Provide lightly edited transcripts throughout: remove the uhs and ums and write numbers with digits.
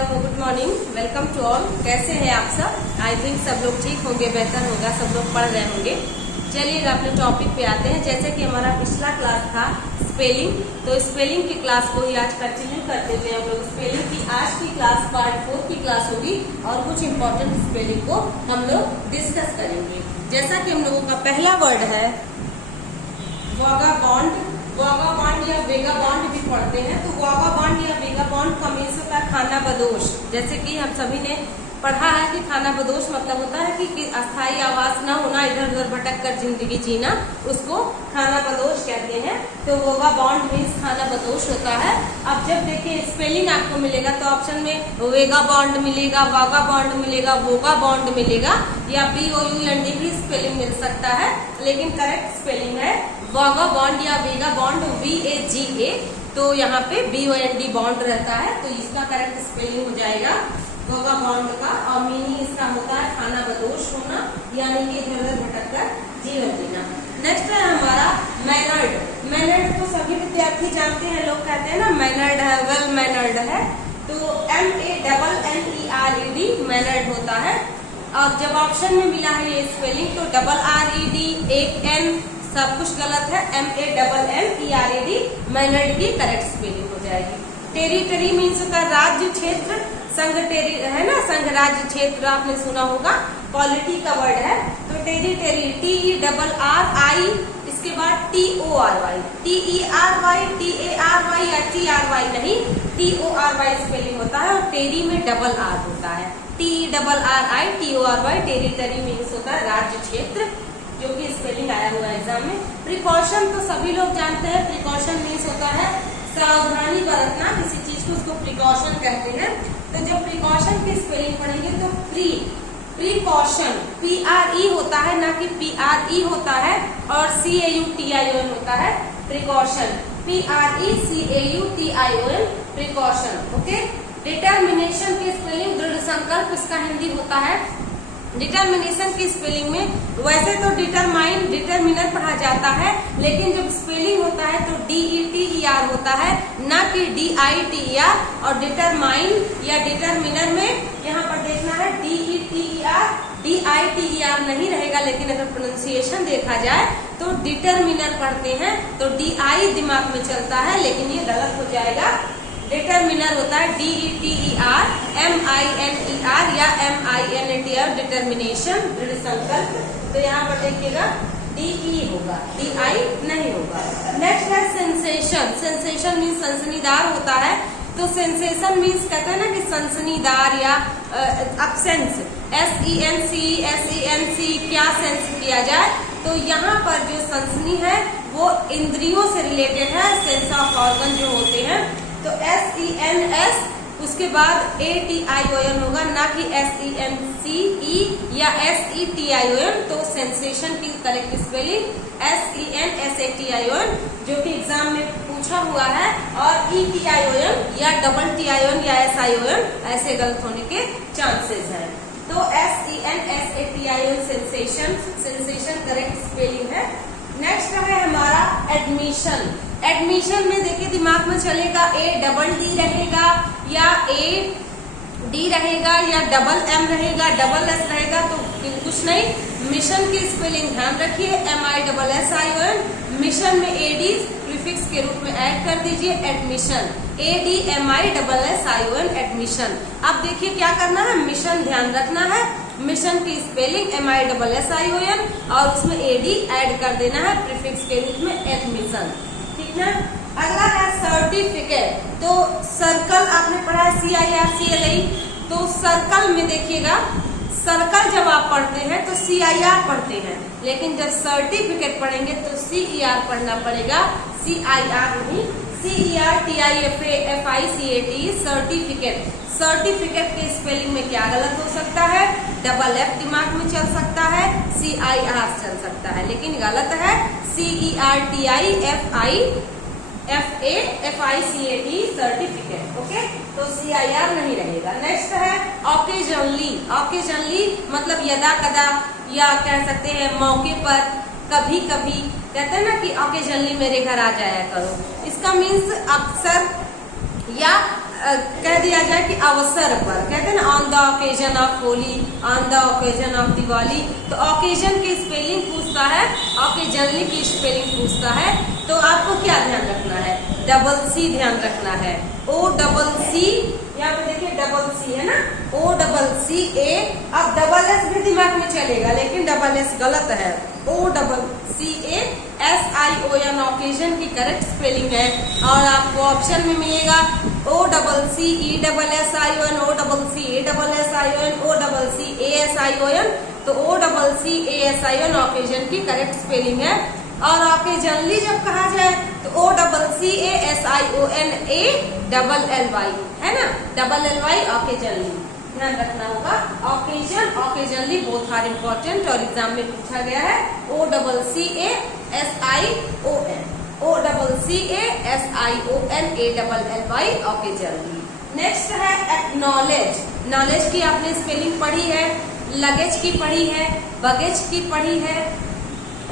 Good morning, welcome to all. कैसे हैं आप सब? आई थिंक सब लोग ठीक होंगे, बेहतर होगा, सब लोग पढ़ रहे होंगे। चलिए अपने टॉपिक पे आते हैं। जैसे कि हमारा पिछला क्लास था स्पेलिंग, तो स्पेलिंग की क्लास को ही आज कंटिन्यू करते हुए हम लोग स्पेलिंग की आज की क्लास पार्ट 4 की क्लास होगी और कुछ इंपॉर्टेंट स्पेलिंग को हम लोग डिस्कस करेंगे। जैसा कि हम लोगों का पहला वर्ड है वागाबॉन्ड। वागाबॉन्ड या वेगाबॉन्ड भी पढ़ते हैं। तो वागाबॉन्ड या वेगाबॉन्ड का मीन्स होता है खाना बदोश। जैसे कि हम सभी ने पढ़ा है कि खाना बदोश मतलब होता है कि अस्थायी आवास न होना, इधर उधर भटक कर जिंदगी जीना, उसको खाना बदोश कहते हैं। तो वागाबॉन्ड मीन्स खाना बदोश होता है। अब जब देखिए स्पेलिंग आपको मिलेगा तो ऑप्शन में वेगाबॉन्ड मिलेगा, वागाबॉन्ड मिलेगा, वोगाबॉन्ड मिलेगा या BOUND भी स्पेलिंग मिल सकता है, लेकिन करेक्ट स्पेलिंग है वागाबॉन्ड या वेगाबॉन्ड VAGA। तो यहाँ पे BOND बॉन्ड रहता है, तो इसका करेक्ट स्पेलिंग हो जाएगा वागाबॉन्ड का। और मीनिंग इसका होता है खाना बदोश होना, यानी कि इधर उधर भटक कर जीवन जीना। नेक्स्ट है हमारा मैनर्ड। मैनर्ड तो सभी विद्यार्थी जानते हैं, लोग कहते हैं ना मैनर्ड है, वेल मैनर्ड है। तो MANNERED मैनर्ड होता है। और जब ऑप्शन में मिला है ये स्पेलिंग तो RRED एक N सब कुछ गलत है। MANNERED मैनर्ड की करेक्ट स्पेलिंग हो जाएगी। टेरिटरी मीन्स होता है राज्य क्षेत्र, संघ है ना, संघ राज्य क्षेत्र आपने सुना होगा, पॉलिटी का वर्ड है। तो टेरिटरी TERRI, इसके बाद TORY, TERY या TRY नहीं, TORY स्पेलिंग होता है और टेरी में डबल R होता है। TERRI TORY टेरिटरी मीन्स होता है राज्य क्षेत्र, जो कि स्पेलिंग आया हुआ है एग्जाम में। प्रिकॉशन तो सभी लोग जानते हैं, प्रिकॉशन मीन्स होता है सावधानी बरतना किसी चीज को, उसको प्रिकॉशन कहते हैं। तो जब प्रिकॉशन की स्पेलिंग पढ़ेंगे तो प्रिकॉशन PRE होता है, ना कि PRE होता है, और CAUTION होता है precaution, PRECAUTION precaution. Okay. Determination की स्पेलिंग दृढ़ संकल्प, इसका हिंदी होता है। डिटर्मिनेशन की स्पेलिंग में वैसे तो डिटरमाइन डिटरमिनर पढ़ा जाता है, लेकिन जब स्पेलिंग होता है तो DETER होता है, ना कि DITER। और डिटरमाइन या डिटरमिनर में यहाँ पर देखना है DETER, DITER नहीं रहेगा। लेकिन अगर प्रोनाउंसिएशन देखा जाए तो डिटरमिनर पढ़ते हैं तो DI दिमाग में चलता है, लेकिन ये गलत हो जाएगा। डिटरमिनर होता है DETER, MINER या MINTR डिटर्मिनेशन दृढ़ संकल्प। तो यहाँ पर देखिएगा DE होगा, DI नहीं होगा। नेक्स्ट है सेंसेशन। सेंसेशन मीन्स सनसनीदार होता है। तो सेंसेशन मीन्स कहते हैं ना कि सनसनीदार या अपसेंस, SENC क्या सेंस किया जाए। तो यहाँ पर जो सनसनी है वो इंद्रियों से रिलेटेड है, सेंस ऑफ ऑर्गन जो होते हैं। तो SENS उसके बाद ATION होगा, ना कि SENCE या SETION। तो सेंसेशन की करेक्ट स्पेलिंग SENSATION, जो कि एग्जाम में पूछा हुआ है। और ETION या TION या SION ऐसे गलत होने के चांसेस हैं। तो SENSATION सेंसेशन करेक्ट स्पेलिंग है। नेक्स्ट है हमारा एडमिशन। एडमिशन में देखिए दिमाग में चलेगा ADD रहेगा या AD रहेगा या MM रहेगा, SS रहेगा, तो कुछ नहीं। मिशन की स्पेलिंग ध्यान रखिए, MISSION। मिशन में AD प्रीफिक्स के रूप में ऐड कर दीजिए, एडमिशन ADMISSION एडमिशन। अब देखिए क्या करना है, मिशन ध्यान रखना है, मिशन की स्पेलिंग MISSION और उसमें AD ऐड कर देना है प्रीफिक्स के रूप में, एडमिशन। ठीक है। अगला है सर्टिफिकेट। तो सर्कल आपने पढ़ा है CIRCLE। तो सर्कल में देखिएगा, सर्कल जब आप पढ़ते हैं तो CIR पढ़ते हैं, लेकिन जब सर्टिफिकेट पढ़ेंगे तो CER पढ़ना पड़ेगा, CIR नहीं। CERTIFICAT certificate. सर्टिफिकेट के स्पेलिंग में क्या गलत हो सकता है, DF दिमाग में चल सकता है, CIR चल सकता है, लेकिन गलत है CERTIFICAT सर्टिफिकेट। ओके, तो CIR नहीं रहेगा। नेक्स्ट है ऑकेजनली। ऑकेजनली मतलब यदा कदा या कह सकते हैं मौके पर, कभी कभी। कहते हैं ना कि ऑकेजनली मेरे घर आ जाया करो, इसका मीन्स अक्सर या कह दिया जाए कि अवसर पर, कहते हैं ना on the occasion of Holi, on the occasion of Diwali. तो ओकेजन की स्पेलिंग पूछता है, ओकेजनली की स्पेलिंग पूछता है, तो आपको क्या ध्यान रखना है, डबल सी ध्यान रखना है, ओ डबल सी, यहाँ पे देखिए डबल सी है ना, ओ डबल सी ए। अब डबल एस भी दिमाग में चलेगा लेकिन डबल एस गलत है, O double C A S I O N occasion की करेक्ट स्पेलिंग है। और आपको ऑप्शन में मिलेगा O double C E double S I O N, O double C A double S I O N, O double C A S I O N. तो O double C A S I O N occasion की correct spelling है। और occasionally जब कहा जाए तो O double C A S I O N A double L Y है ना, डबल एल वाई ओकेजनली ध्यान रखना होगा। Occasion occasionally both are important और एग्जाम में पूछा गया है। O double C A S I O N, O double C A S I O N A double L Y occasionally. Next है acknowledge. Knowledge की आपने स्पेलिंग पढ़ी है, लगेज की पढ़ी है, बगेज की पढ़ी है,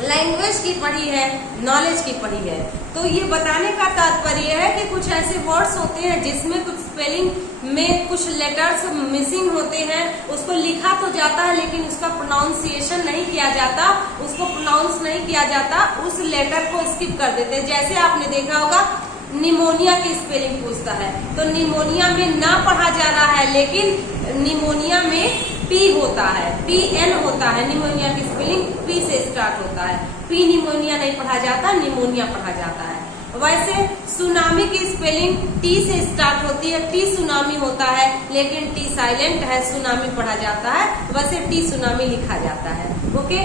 लैंग्वेज की पढ़ी है, नॉलेज की पढ़ी है। तो ये बताने का तात्पर्य है कि कुछ ऐसे वर्ड्स होते हैं जिसमें कुछ स्पेलिंग में कुछ लेटर्स मिसिंग होते हैं, उसको लिखा तो जाता है लेकिन उसका प्रोनाउंसिएशन नहीं किया जाता, उसको प्रोनाउंस नहीं किया जाता, उस लेटर को स्किप कर देते हैं। जैसे आपने देखा होगा निमोनिया की स्पेलिंग पूछता है, तो निमोनिया में ना पढ़ा जा रहा है लेकिन निमोनिया में पी होता है, पी एन होता है, निमोनिया की स्पेलिंग पी से स्टार्ट होता है, पी निमोनिया नहीं पढ़ा जाता, निमोनिया पढ़ा जाता है। वैसे सुनामी की स्पेलिंग टी से स्टार्ट होती है, टी सुनामी होता है लेकिन टी साइलेंट है, सुनामी पढ़ा जाता है, वैसे टी सुनामी लिखा जाता है। ओके।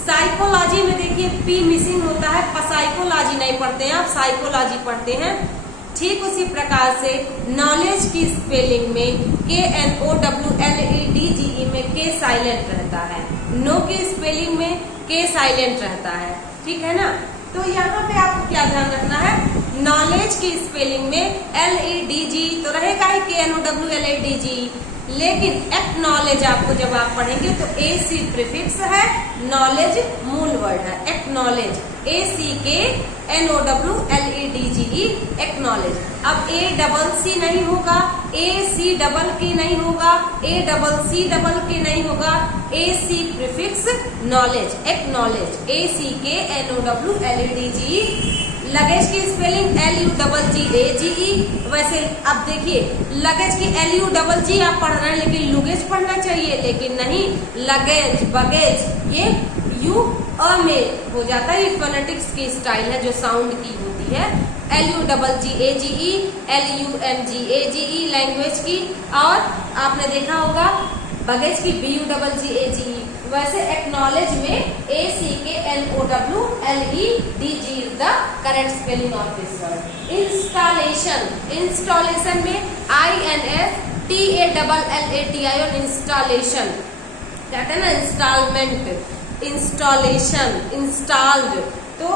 साइकोलॉजी में देखिए पी मिसिंग होता है, साइकोलॉजी नहीं पढ़ते हैं आप, साइकोलॉजी पढ़ते हैं। ठीक उसी प्रकार से नॉलेज की स्पेलिंग में K N O W L A D G E में के साइलेंट रहता है, नो की स्पेलिंग में के साइलेंट रहता है, ठीक है ना। तो यहाँ पे आपको क्या ध्यान रखना है, नॉलेज की स्पेलिंग में एल ई डी जी तो रहेगा ही, K N O W L A D G, लेकिन एक्नॉलेज आपको जब आप पढ़ेंगे तो ए सी प्रीफिक्स है, नॉलेज मूल वर्ड है, acknowledge A C K N O W L E D G E acknowledge. अब ए डबल सी नहीं होगा, ए सी डबल के नहीं होगा, A double C double K नहीं होगा, A C prefix knowledge acknowledge, A C K N O W L E D G E. Luggage की spelling L U double G A G E. वैसे अब देखिए luggage की L U double जी आप पढ़ रहे हैं लेकिन लुगेज पढ़ना चाहिए, लेकिन नहीं, लगेज बगेज ये यू अ में हो जाता है, ये फोनेटिक्स की स्टाइल है जो साउंड की होती है। L U double G A G E, L U N G A G E language की, और आपने देखा होगा बगेज की B U double G A G E. वैसे एक्नॉलेज में A C K L O W L E D G is the correct spelling of this word. Installation, installation में I N S T A double L A T I और installation कहते हैं ना, instalment, installation, installed तो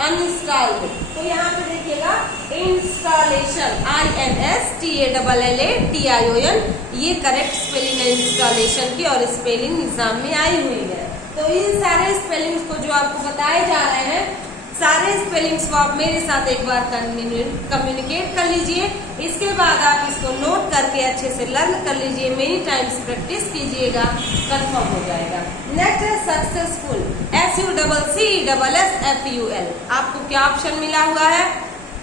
uninstalled. तो यहाँ पे देखिएगा installation I N S T A double L A T I O N, ये करेक्ट स्पेलिंग है इंस्टॉलेशन की और स्पेलिंग एग्जाम में आई हुई है। तो इन सारे स्पेलिंग्स को जो आपको बताए जा रहे हैं, सारे स्पेलिंग्स को आप मेरे साथ एक बार कम्युनिकेट कर लीजिए, इसके बाद आप इसको नोट करके अच्छे से लर्न कर लीजिए, मेनी टाइम्स प्रैक्टिस कीजिएगा, कंफर्म हो जाएगा। नेक्स्ट है successful, S U double C double S F U L. आपको क्या ऑप्शन मिला हुआ है,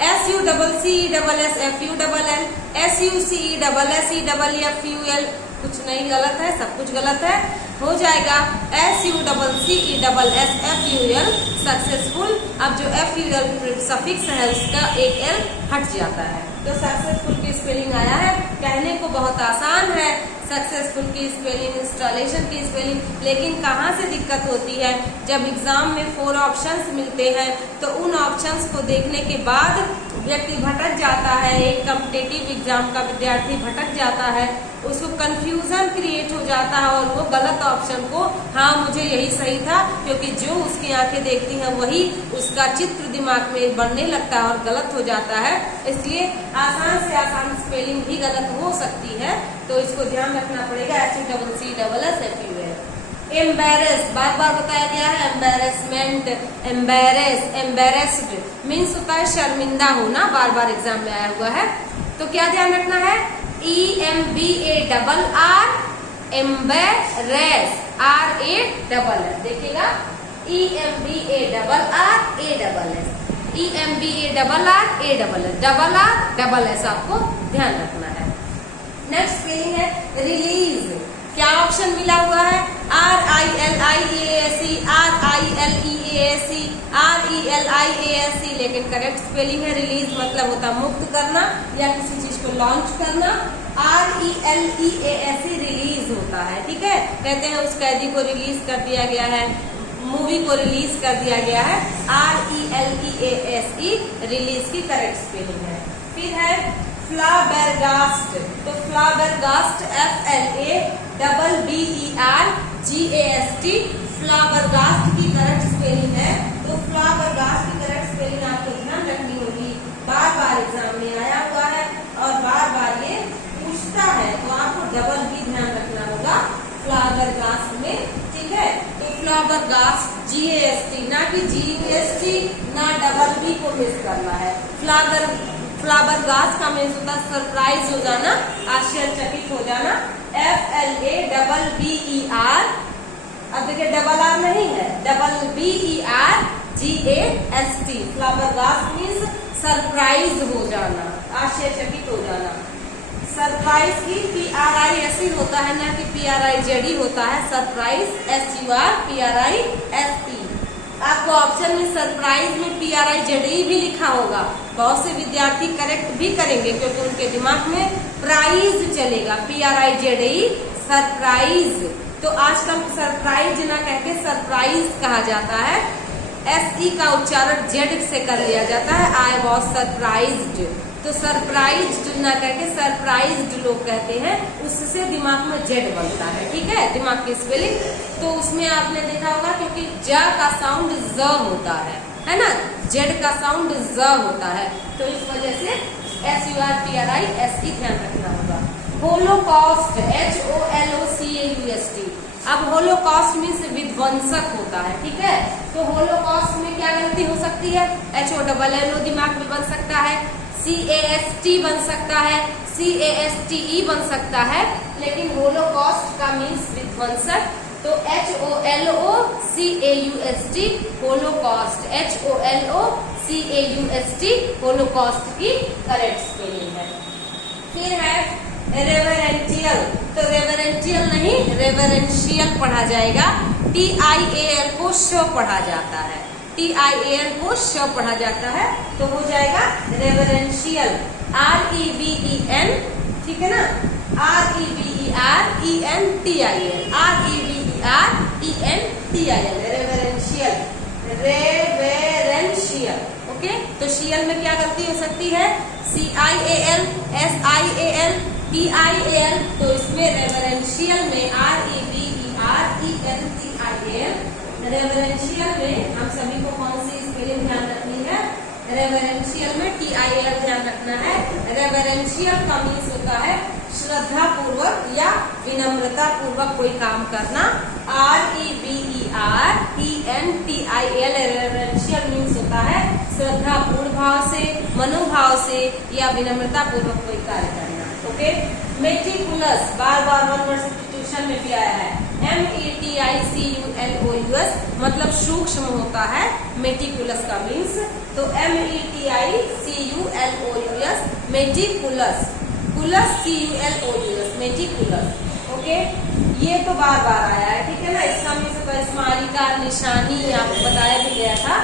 S U double C double S F U double L, S U C double S E double F U L, कुछ नहीं गलत है, सब कुछ गलत है, हो जाएगा S U double C E double S F U L successful. अब जो एफ यू एल सफिक्स है उसका एक एल हट जाता है, तो सक्सेसफुल की स्पेलिंग आया है। कहने को बहुत आसान है सक्सेसफुल की स्पेलिंग, इंस्टॉलेशन की स्पेलिंग, लेकिन कहाँ से दिक्कत होती है, जब एग्जाम में 4 ऑप्शंस मिलते हैं तो उन ऑप्शंस को देखने के बाद व्यक्ति भटक जाता है, एक कॉम्पिटिटिव एग्जाम का विद्यार्थी भटक जाता है, उसको कंफ्यूजन क्रिएट हो जाता है और वो गलत ऑप्शन को, हाँ मुझे यही सही था, क्योंकि जो उसकी आंखें देखती हैं वही उसका चित्र दिमाग में बनने लगता है और गलत हो जाता है। इसलिए आसान से आसान स्पेलिंग भी गलत हो सकती है, तो इसको ध्यान रखना पड़ेगा। S U double C double S F U L. Embarrass, बार बार बताया गया है, एम्बेरसमेंट, एम्बेरस, एम्बेरस्ड मीन्स होता है शर्मिंदा होना, बार बार एग्जाम में आया हुआ है। तो क्या ध्यान रखना है, EMBARR एम्बेरेस RASS, देखिएगा EMBARRASS, EMBARRASS आपको ध्यान रखना है। नेक्स्ट स्पेलिंग है रिलीज। क्या ऑप्शन मिला हुआ है, RILIEASE, RILEASE, RELIASE, लेकिन करेक्ट स्पेलिंग है रिलीज मतलब होता है मुक्त करना या किसी चीज को लॉन्च करना। RELEASE रिलीज होता है, ठीक है। कहते हैं उस कैदी को रिलीज कर दिया गया है, मूवी को रिलीज कर दिया गया है। RELEASE रिलीज की करेक्ट स्पेलिंग है। फिर है फ्लाबरगास्ट। तो फ्लाबरगास्ट FLABBERGAST फ्लाबरगास्ट की करेक्ट स्पेलिंग है। तो फ्लाबरगास्ट की करेक्ट स्पेलिंग आपको ध्यान रखनी होगी, बार बार एग्जाम में आया हुआ है और बार बार ये पूछता है, तो आपको डबल भी ध्यान रखना होगा फ्लाबरगास्ट में, ठीक है। तो फ्लाबरगास्ट GAST, ना कि GUST, ना डबल बी को मिस करना है। फ्लाबरगास्ट का मीन्स होता है सरप्राइज हो जाना, आश्चर्यचकित हो जाना। FLABBER, अब देखिए डबल आर नहीं है, BBERGAST फ्लाबरगास्ट मीन्स सरप्राइज हो जाना, आश्चर्यचकित हो जाना। सरप्राइज की PRISE होता है, ना कि PRIZE होता है। Surprise SURPRISE। आपको ऑप्शन में सरप्राइज में PRIZE भी लिखा होगा। बहुत से विद्यार्थी करेक्ट भी करेंगे क्योंकि उनके दिमाग में प्राइज चलेगा, PRIZE सरप्राइज। तो आजकल सरप्राइज ना कहके सरप्राइज कहा जाता है, SE का उच्चारण Z से कर लिया जाता है, I was surprised। तो सरप्राइज्ड ना कहके सरप्राइज्ड लोग कहते हैं, उससे दिमाग में Z बनता है, ठीक है, दिमाग की स्पेलिंग। तो उसमें आपने देखा होगा क्योंकि ज का साउंड ज होता है ना, Z का साउंड ज होता है, तो इस वजह से SURPRISE ध्यान रखना होगा। Holocaust HOLOCAUST। अब होलोकॉस्ट मीन्स विध्वंसक होता है, ठीक है। तो होलोकॉस्ट में क्या गलती हो सकती है, HOLLO दिमाग में बन सकता है, CAST बन सकता है, CASTE बन सकता है, लेकिन होलोकॉस्ट का मीन्स विध्वंसक। तो HOLOCAUST होलोकॉस्ट, HOLOCAUST होलोकॉस्ट की करेक्ट स्पेलिंग है। फिर है रेवरेंटियल। तो रेवरेंटियल नहीं, रेवरेंशियल पढ़ा जाएगा। TIAL को शो पढ़ा जाता है, TIAL को शो पढ़ा जाता है, तो हो जाएगा रेवरेंशियल। REVEN, ठीक है ना, REVERENTIL रेवरेंशियल, रेवरेंशियल। ओके, तो शियल में क्या गलती हो सकती है, CIAL SIAL TIAL। तो इसमें रेवरेंशियल में REVERENTIL रेवरेंशियल में हम सभी को कौन सी स्पेलिंग ध्यान रखनी है, रेवरेंशियल में TIAL ध्यान रखना है। रेवरेंशियल का मीन्स होता है श्रद्धा पूर्वक या विनम्रता पूर्वक कोई काम करना। REVERENTIL रेवरेंशियल मीन्स होता है श्रद्धा पूर्ण भाव से, मनोभाव से या विनम्रता पूर्वक कोई कार्य करना। ओके, मेटिकुलस बार बार वन वर्ड सब्स्टिट्यूशन में भी आया है। METICULOUS मतलब सूक्ष्म होता है मेटिकुलस का मीन्स। तो METICULOUS meticulous, culous CULOUS meticulous. Okay, ये तो बार बार आया है, ठीक है ना। इसका मीन्स तो स्मारिका, निशानी आपको बताया भी गया था,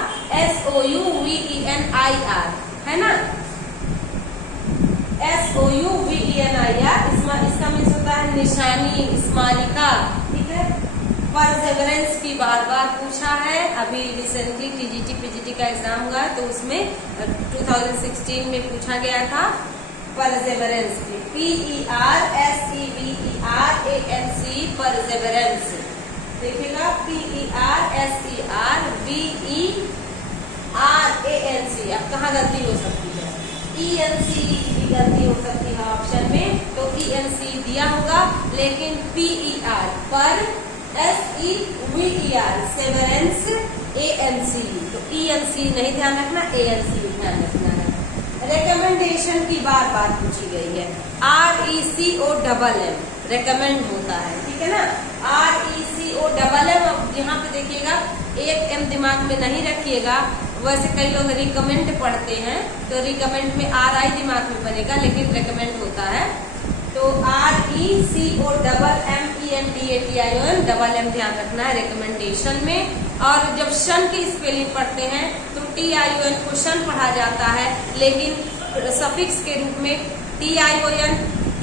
SOUVENIR है ना, SOUVENIR। इसका मीन्स होता है निशानी, स्मारिका, ठीक है। परसेवरेंस की बार बार पूछा है, अभी रिसेंटली TGT PGT का एग्जाम हुआ है तो उसमें 2016 में पूछा गया था परसेवरेंस की, PERSEVERANC परसेवरेंस। देखिएगा PERSERVERANC। अब कहाँ गलती हो सकती है, ENC की गलती हो सकती है ऑप्शन में, तो ENC दिया होगा, लेकिन PER पर SEVER सेवरेंस ANC। तो ENC नहीं ध्यान रखना, ANC ध्यान रखना है। रिकमेंडेशन की बार बार पूछी गई है। RECOMM रिकमेंड होता है, ठीक है ना। RECOMM, अब यहाँ पे देखिएगा एक M दिमाग में नहीं रखिएगा। वैसे कई लोग रिकमेंड पढ़ते हैं तो रिकमेंड में RI दिमाग में बनेगा, लेकिन रिकमेंड होता है। तो RECOMMENDATION डबल M ध्यान रखना है रिकमेंडेशन में। और जब शन की स्पेलिंग पढ़ते हैं तो TION को शन पढ़ा जाता है, लेकिन सफिक्स के रूप में TION,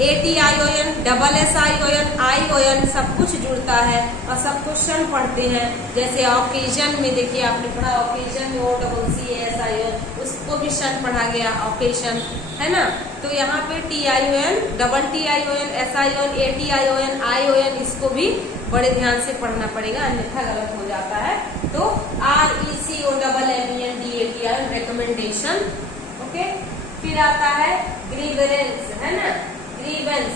ATION, SSION, ION सब कुछ जुड़ता है और सब कुछ शन पढ़ते हैं। जैसे ऑकेजन में देखिए आपने पढ़ा, ऑकेजन में OCCASION, उसको भी शन पढ़ा गया, ऑकेशन, है ना। तो यहाँ पे TION, TTION, SION, ATION, ION, इसको भी बड़े ध्यान से पढ़ना पड़ेगा, अन्यथा गलत हो जाता है। तो RECOMMENDATION रिकमेंडेशन, ओके। फिर आता है ग्रीवेंस, है ना। ग्रीवेंस,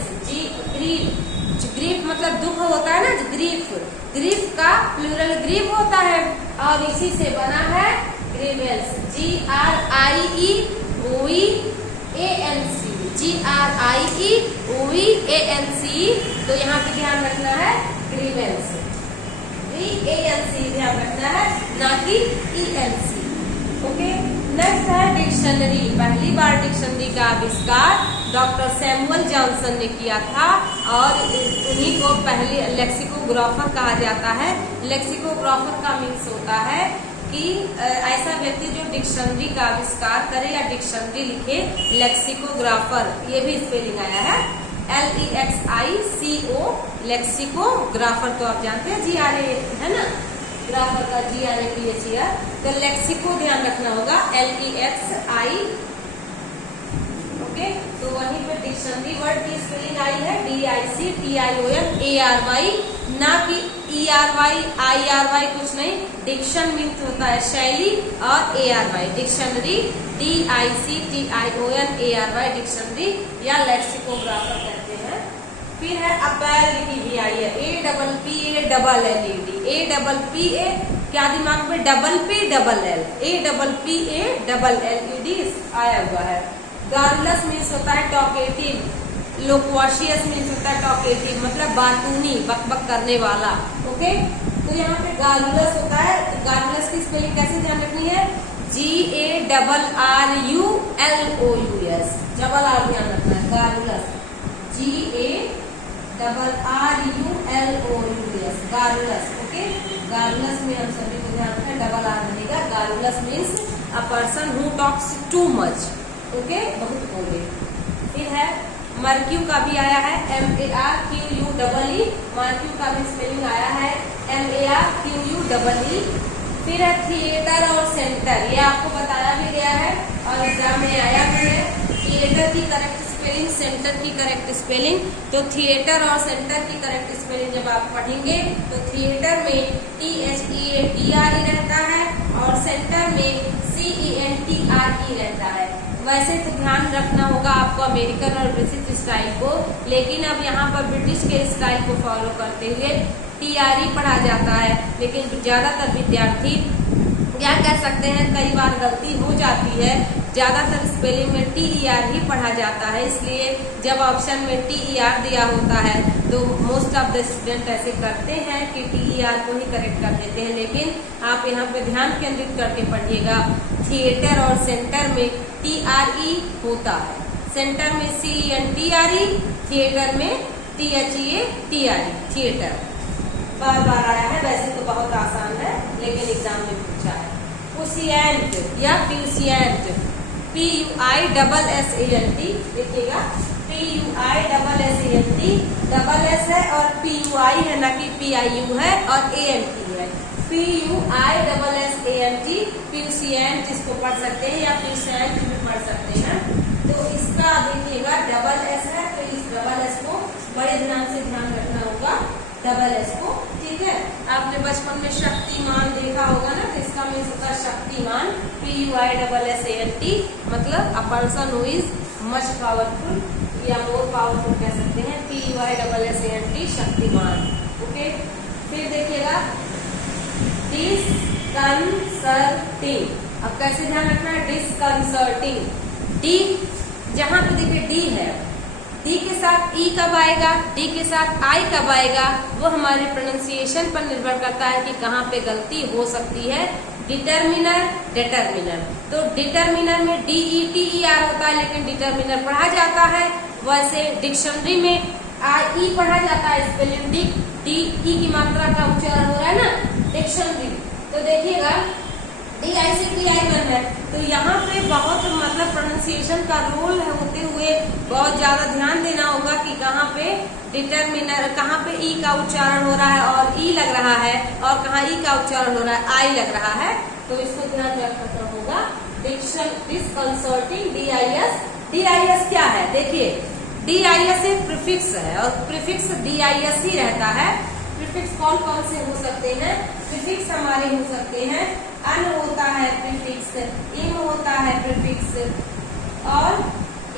ग्रीफ मतलब दुख होता है ना, ग्रीफ, ग्रीफ का प्लूरल ग्रीव होता है और इसी से बना है ग्रीवेंस। GRIEVANC, तो यहाँ पे ध्यान रखना है ग्रीवेंस, VANC ध्यान रखना है, ना कि ENC, ओके। नेक्स्ट है डिक्शनरी। पहली बार डिक्शनरी का आविष्कार डॉक्टर सैमुअल जॉनसन ने किया था और उन्हीं को पहले लेक्सिकोग्राफर कहा जाता है। लेक्सिकोग्राफर का मीन्स होता है कि ऐसा व्यक्ति जो डिक्शनरी का आविष्कार करे या डिक्शनरी लिखे, लेक्सिकोग्राफर, ये भी स्पेलिंग आया है LEXICO, लेक्सिकोग्राफर तो आप जानते हैं GRA, है ना, ग्राफर का GRAPHER। तो लेक्सिको ध्यान रखना होगा LEXI, ओके। तो वहीं पे डिक्शनरी वर्ड की स्पेलिंग आई है DICTION ना कि ERY IRY, कुछ नहीं। डिक्शन मीन्स होता है शैली और ARY, डिक्शनरी DICTION डिक्शनरी या लेक्सिकोग्राफर कहते हैं। फिर है अपेल लिखी हुई आई है APPALLED, क्या दिमाग में PPL, APPALLED आया हुआ है। गारुलस मीन्स होता है टॉकेटिव, लोक्वाशियस मीन्स होता है टॉकेटिव मतलब बातूनी, बकबक करने वाला, ओके। तो यहाँ पे गारुलस होता है, तो गारुलस की स्पेलिंग कैसे ध्यान रखनी है, GARRULOUS, डबल आर ध्यान रखना है, गारुलस, GARRULOUS, गारुलस, ओके। गारुलस में हम सभी को ध्यान रखें, डबल आर बनेगा। Garrulous means a person who talks too much, okay, बहुत बोले। फिर है मर्क्यू का भी आया है MARQUEE, मर्क्यू का भी स्पेलिंग आया है MARQUEE। फिर है थिएटर और सेंटर, ये आपको बताया भी गया है और एग्जाम में आया भी है। थिएटर की करेक्ट स्पेलिंग, सेंटर की करेक्ट स्पेलिंग। तो थिएटर और सेंटर की करेक्ट स्पेलिंग जब आप पढ़ेंगे तो थिएटर में THEATRE रहता है और सेंटर में CENTRE रहता है। वैसे तो ध्यान रखना होगा आपको अमेरिकन और ब्रिटिश स्टाइल को, लेकिन अब यहाँ पर ब्रिटिश के स्टाइल को फॉलो करते हुए TRE पढ़ा जाता है। लेकिन ज्यादातर विद्यार्थी क्या कह सकते हैं, कई बार गलती हो जाती है, ज्यादातर स्पेलिंग में TER ही पढ़ा जाता है। इसलिए जब ऑप्शन में TER दिया होता है तो मोस्ट ऑफ द स्टूडेंट ऐसे करते हैं कि TER को ही करेक्ट कर देते हैं। लेकिन आप यहाँ पे ध्यान केंद्रित करके पढ़िएगा, थिएटर और सेंटर में TRE होता है, सेंटर में CENTRE, थिएटर में THEATRE, थिएटर। बार बार आया है, वैसे तो बहुत आसान है लेकिन एग्जाम में पूछा है। पुसिएंट या प्यूसिएंट, PUISSANT, देखिएगा PUISSANT, डबल S है और PUI है, ना कि PIU है और ANT है। PUISSANT, प्यूसिएंट इसको पढ़ सकते हैं या प्यूसेंट भी पढ़ सकते हैं। तो इसका देखिएगा डबल S है, तो इस डबल S को बड़े ध्यान से ध्यान रखना होगा, डबल S को, ठीक है। आपने बचपन में शक्तिमान देखा होगा ना, तो इसका मीन्स होता है शक्तिमान, PUISSANT मतलब अ person who is much powerful या मोर पावरफुल कह सकते हैं, PUISSANT शक्तिमान, ओके। फिर देखिएगा डिस्कंसर्टिंग, अब कैसे ध्यान रखना है, डिस्कंसर्टिंग, डी, जहां पे देखिए डी है, डी के साथ ई कब आएगा, डी के साथ आई कब आएगा, वो हमारे प्रोनाउंसिएशन पर निर्भर करता है कि कहाँ पे गलती हो सकती है। डिटर्मिनर, डिटर्मिनर, तो डिटर्मिनर में DETER होता है, लेकिन डिटर्मिनर पढ़ा जाता है। वैसे डिक्शनरी में ई पढ़ा जाता है, स्पेलिंग डी ई की मात्रा का उच्चारण हो रहा है ना डिक्शनरी। तो देखिएगा DI से DI1 है, तो यहाँ पे बहुत मतलब प्रोनाउंसिएशन का रोल है होते हुए बहुत ज्यादा ध्यान देना होगा कि कहाँ पे डिटर्मिनर, कहाँ पे ई का उच्चारण हो रहा है और ई लग रहा है, और कहाँ ई का उच्चारण हो रहा है आई लग रहा है। तो इसको ध्यान रखना होगा। डिस्कंसर्टिंग DIS क्या है, देखिए DIS एक प्रीफिक्स है और प्रीफिक्स DIS ही रहता है। प्रीफिक्स कौन कौन से हो सकते हैं, प्रीफिक्स हमारे हो सकते हैं अन होता है प्रीफिक्स, इम होता है प्रीफिक्स, और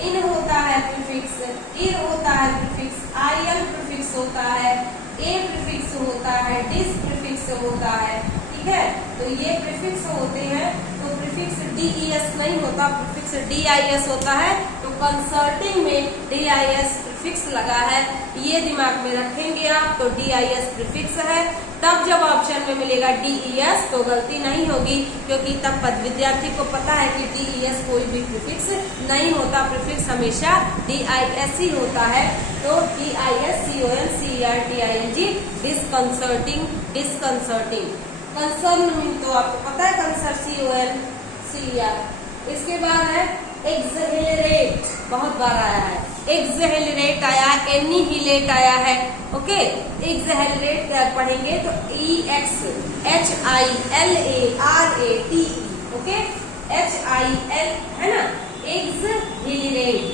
इन होता है प्रीफिक्स, इर होता है प्रीफिक्स, IL प्रीफिक्स होता है, ए प्रीफिक्स होता है, डिस प्रीफिक्स होता है। ठीक है, तो ये प्रीफिक्स होते हैं। तो प्रीफिक्स DES नहीं होता, प्रीफिक्स DIS होता है। तो कंसर्टिंग में DIS प्रीफिक्स लगा है, ये दिमाग में रखेंगे आप। तो DIS प्रीफिक्स है, तब जब ऑप्शन में मिलेगा DES तो गलती नहीं होगी, क्योंकि तब विद्यार्थी को पता है कि DES कोई भी प्रीफिक्स नहीं होता, प्रीफिक्स हमेशा DIS ही होता है। तो DISCONCERTING, डिस्कंसर्टिंग, डिस्कंसर्टिंग। कंसर्न तो आपको पता है, कंसर्ट CONCER। इसके बाद है एक्सहेलरेट, बहुत बार आया है, एक्सहेलरेट आया है, एनिहिलेट आया है। ओके, एक्सहेलरेट पढ़ेंगे तो EXHILARATE, ओके, HIL है ना, एक्सहेलरेट,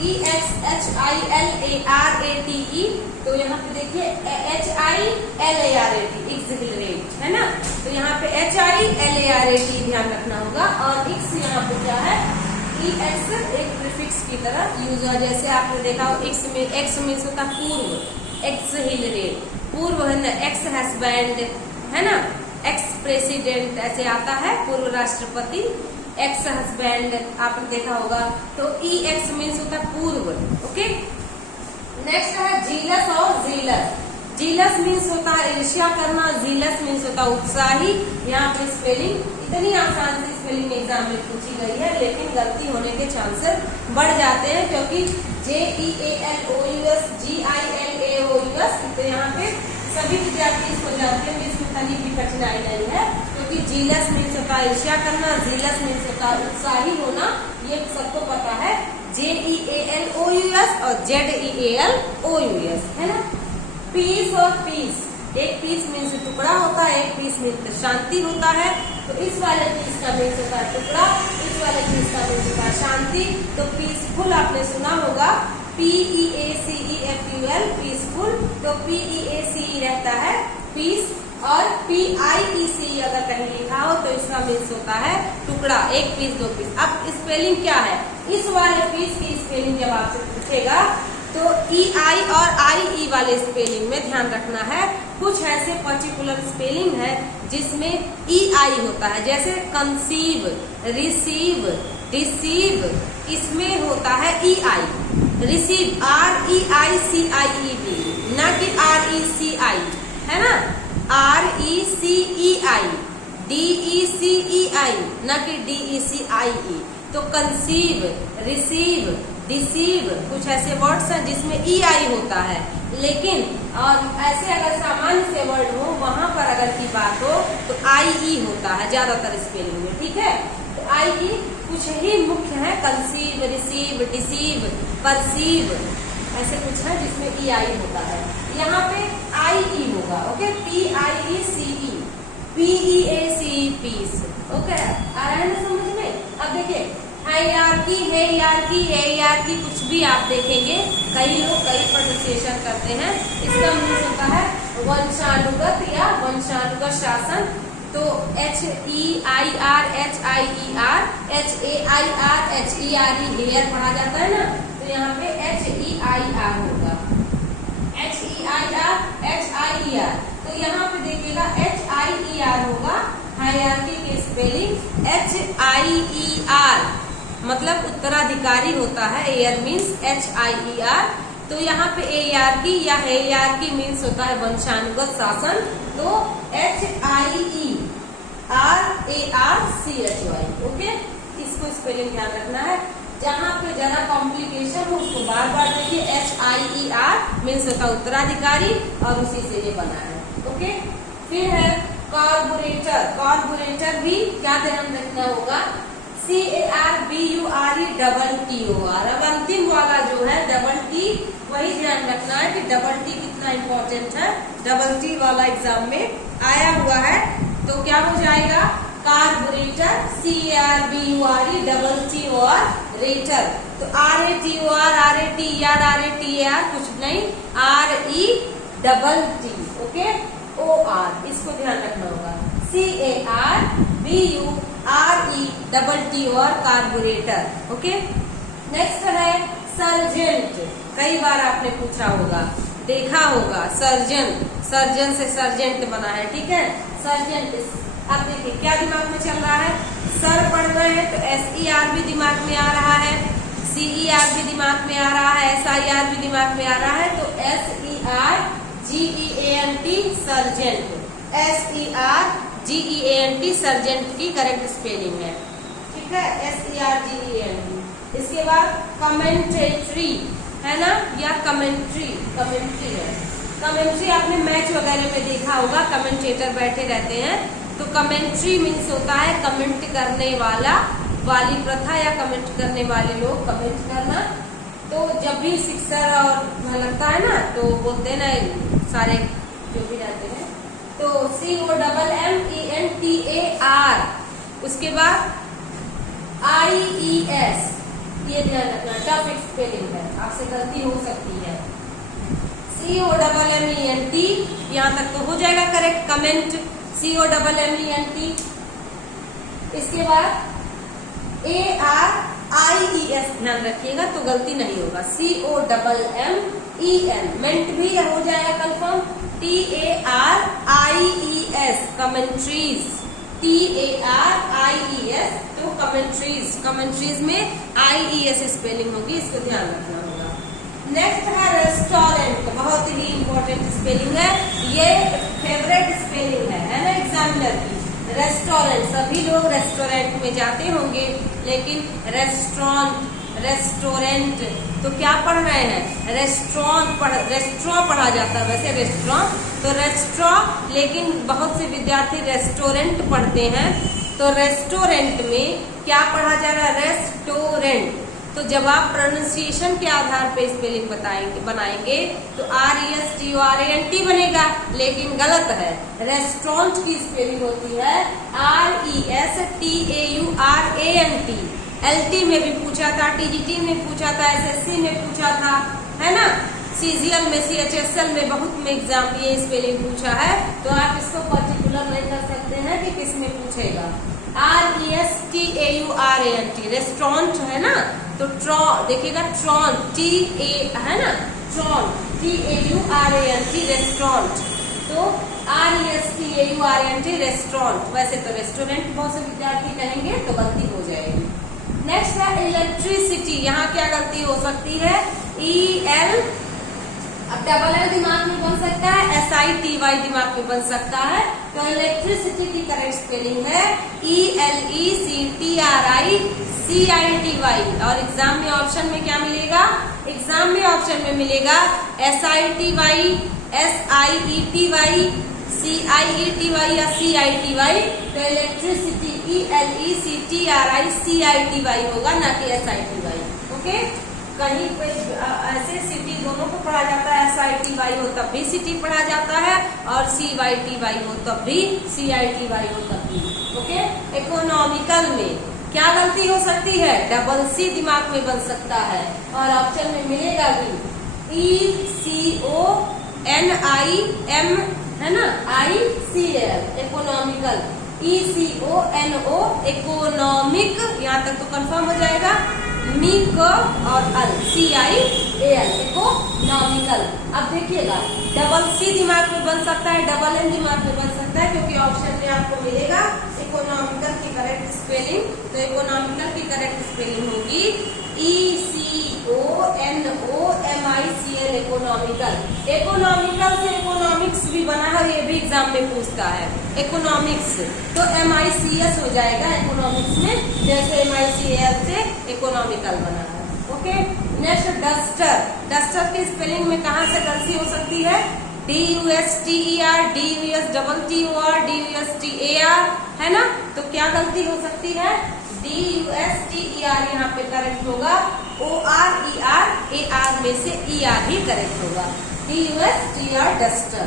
EXHILARATE। तो यहाँ पे देखिए HILARAT, एक्सहिलरेट है ना। तो यहाँ पे HILARAT ध्यान रखना होगा। और एक्स यहाँ पे क्या है, EX एक प्रीफिक्स की तरह यूज हुआ। जैसे आपने देखा हो एक्स मीन्स होता पूर्व, एक्सहिलरेट पूर्व है ना, एक्स हस्बैंड है ना, एक्स प्रेसिडेंट ऐसे आता है, पूर्व राष्ट्रपति, एक्स हस्बैंड आपने देखा होगा। तो EX मीन्स होता पूर्व। ओके, नेक्स्ट है जीलस और जीलस। जीलस मीन्स होता है ईर्ष्या करना, जीलस मीन्स होता उत्साही। यहाँ पे स्पेलिंग इतनी आसान से स्पेलिंग एग्जाम में पूछी गई है, लेकिन गलती होने के चांसेस बढ़ जाते हैं, क्योंकि JEALOUS GILAOUS, तो यहाँ पे सभी विद्यार्थी इसको जानते हैं, इसमें तनी भी कठिनाई नहीं है, क्योंकि जीलस मीन्स होता है ईर्ष्या करना, जीलस मीन्स होता है उत्साही होना, ये सबको पता है। JEALOUS और ZEALOUS है ना। पीस और पीस, एक पीस मीन्स टुकड़ा होता है, एक पीस मीन्स शांति होता है। तो इस वाले पीस का मीन्स होता है टुकड़ा, इस वाले पीस का मीन्स होता है शांति। तो पीसफुल आपने सुना होगा, PEACEFUL, पीसफुल। तो PEACE रहता है पीस, और PIECE अगर कहीं लिखा हो तो इसका मीन्स होता है टुकड़ा, एक पीस दो पीस। अब स्पेलिंग क्या है, इस वाले पीस की स्पेलिंग जब आपसे पूछेगा तो EI और IE वाले स्पेलिंग में ध्यान रखना है। कुछ ऐसे पर्टिकुलर स्पेलिंग है जिसमें EI होता है, जैसे कंसीव, रिसीव, डिसीव, इसमें होता है EI। रिसीव REICIEV, ना कि RECI है ना, RECEI, DECEI, ना कि DECIE। तो कंसीव, रिसीव, डिसीव, कुछ ऐसे वर्ड्स हैं जिसमें EI होता है, लेकिन और ऐसे अगर सामान्य से वर्ड हो वहां पर अगर की बात हो तो IE होता है ज्यादातर स्पेलिंग में। ठीक है, तो IE कुछ ही मुख्य है, कंसीव, रिसीव, डिसीव, परसीव, ऐसे कुछ है जिसमें EI होता है। यहाँ पे IE होगा। Okay, PIECE, PEACE, piece. Okay, आ रहा है ना समझ में। अब देखिए हायरार्की, हेयरार्की, कुछ भी आप देखेंगे, कई लोग कई प्रोनाउंसिएशन करते हैं, इसका मीन्स होता है वंशानुगत या वंशानुगत शासन। तो HEIR, HIER, HAIR, हेयर पढ़ा जाता है ना, तो यहाँ पे HEIR होगा, HEIR, HIER। तो यहाँ पे देखिएगा HIER होगा, हायरार्की की स्पेलिंग HIER, मतलब उत्तराधिकारी होता है। एयर मीन्स HIER, तो यहाँ पे ARK या हेयरआर्की मीन्स होता है वंशानुगत शासन, तो HIERARCHY। ओके, इसको स्पेलिंग ध्यान रखना है। जहाँ पे जरा कॉम्प्लिकेशन हो उसको बार बार देखिए। HIER मीन्स होता है उत्तराधिकारी और उसी से ये बना है। ओके, फिर है कार्बोरेटर। कार्बोरेटर भी क्या ध्यान रखना होगा, CARBURETTOR। अब अंतिम वाला जो है डबल टी, वही ध्यान रखना है कि डबल टी कितना इम्पोर्टेंट है। डबल टी वाला एग्जाम में आया हुआ है, तो क्या हो जाएगा, कार्बोरेटर CARBURETTOR रेटर। तो RATOR RATER कुछ नहीं, RETT। ओके, OR इसको ध्यान रखना होगा। CARBURETTOR carburettor. ओके, नेक्स्ट है सर्जेंट। कई बार आपने पूछा होगा, देखा होगा, सर्जन, सर्जन से सर्जेंट बना है। ठीक है, सर्जेंट। अब देखिए क्या दिमाग में चल रहा है, सर पढ़ रहे हैं तो SER भी दिमाग में आ रहा है, CER भी दिमाग में आ रहा है, SIR भी दिमाग में आ रहा है। तो SERGEANT सर्जेंट, SERGEANT सर्जेंट की करेक्ट स्पेलिंग है। ठीक है, SERGEANT। इसके बाद कमेंटेटरी है ना, या कमेंट्री, कमेंट्री है। कमेंट्री आपने मैच वगैरह में देखा होगा, कमेंटेटर बैठे रहते हैं। तो कमेंट्री मीन्स होता है कमेंट करने वाला, वाली प्रथा या कमेंट करने वाले लोग, कमेंट करना। तो जब भी शिक्षक और लगता है ना तो बोलते हैं ना सारे जो भी रहते हैं, तो COMMENTAR। उसके बाद IES, ये ध्यान रखना, टफ स्पेलिंग है, आपसे गलती हो सकती है। COMMENT, यहाँ तक तो हो जाएगा करेक्ट, कमेंट COMMENT। इसके बाद ARIES ध्यान रखिएगा तो गलती नहीं होगा, COMMEN, मेंट भी हो जाएगा कंफर्म, TARIES कमेंट्रीज, TARIES, तो कमेंट्रीज, कमेंट्रीज में IES स्पेलिंग होगी, इसको ध्यान रखना होगा। नेक्स्ट है रेस्टोरेंट, बहुत ही इंपॉर्टेंट स्पेलिंग है, ये फेवरेट स्पेलिंग है ना एग्जामिनर की। रेस्टोरेंट, सभी लोग रेस्टोरेंट में जाते होंगे, लेकिन रेस्टोरेंट तो क्या पढ़ रहे हैं, रेस्टोरेंट पढ़ा जाता है वैसे, रेस्टोरेंट तो रेस्टोरेंट, लेकिन बहुत से विद्यार्थी रेस्टोरेंट पढ़ते हैं। तो रेस्टोरेंट में क्या पढ़ा जा रहा है, रेस्टोरेंट। तो जब आप प्रोनाउंसिएशन के आधार पर स्पेलिंग बनाएंगे तो RESTORANT बनेगा, लेकिन गलत है। रेस्टोरेंट की स्पेलिंग होती है RESTAURANT। LT में भी पूछा था, TGT में पूछा था, SSC में पूछा था, है ना, CGL में, CHSL में, बहुत में एग्जाम ये स्पेलिंग पूछा है। तो आप इसको पर्टिकुलर नहीं कर सकते हैं कि किस में पूछेगा। RESTAURANT रेस्टोरेंट है ना, तो देखिएगा ट्रॉन, TA है ना, ट्रॉन, TAURANT रेस्टोरेंट, तो RESTAURANT रेस्टोरेंट। वैसे तो रेस्टोरेंट बहुत से विद्यार्थी कहेंगे तो गलती हो जाएगी। नेक्स्ट है इलेक्ट्रिसिटी, यहाँ क्या गलती हो सकती है, EL, अब डबल L दिमाग में बन सकता है, SITY दिमाग में बन सकता है। तो इलेक्ट्रिसिटी की करेक्ट स्पेलिंग है ELECTRICITY। और एग्जाम में ऑप्शन में क्या मिलेगा, एग्जाम में ऑप्शन में मिलेगा SITY, SIETY, CIETY या CITY। तो इलेक्ट्रिसिटी ELECTRICITY होगा, ना कि SITY। ओके, कहीं पे ऐसे सिटी दोनों को पढ़ा जाता है, SITY हो तब भी सिटी पढ़ा जाता है, और CYTY हो तब भी, CITY हो तब भी। ओके, इकोनॉमिकल में क्या गलती हो सकती है, डबल C दिमाग में बन सकता है, और ऑप्शन में मिलेगा भी ECONIM है ना, ICL इकोनॉमिकल, ECONO इकोनॉमिक, यहाँ तक तो कंफर्म हो जाएगा, मिक और अल, CIAL इकोनॉमिकल। अब देखिएगा डबल C दिमाग में बन सकता है, डबल N दिमाग में बन सकता है, क्योंकि ऑप्शन में आपको मिलेगा इकोनॉमिकल की करेक्ट स्पेलिंग। तो इकोनॉमिकल की करेक्ट स्पेलिंग होगी ECONOMICL, इकोनॉमिकल। इकोनॉमिकल से इकोनॉमिक्स भी बना है, ये भी एग्जाम में पूछता है। इकोनॉमिक्स तो MICS हो जाएगा इकोनॉमिक्स में, जैसे MICAL से इकोनॉमिकल बना है। Okay, next duster. डस्टर की स्पेलिंग में कहाँ से गलती हो सकती है? DUSTER, DUSTOR, DUSTAR, है ना? तो क्या गलती हो सकती है? DUSTER यहाँ पे करेक्ट होगा, ORER, AR में से ER ही करेक्ट होगा। DUSTER duster.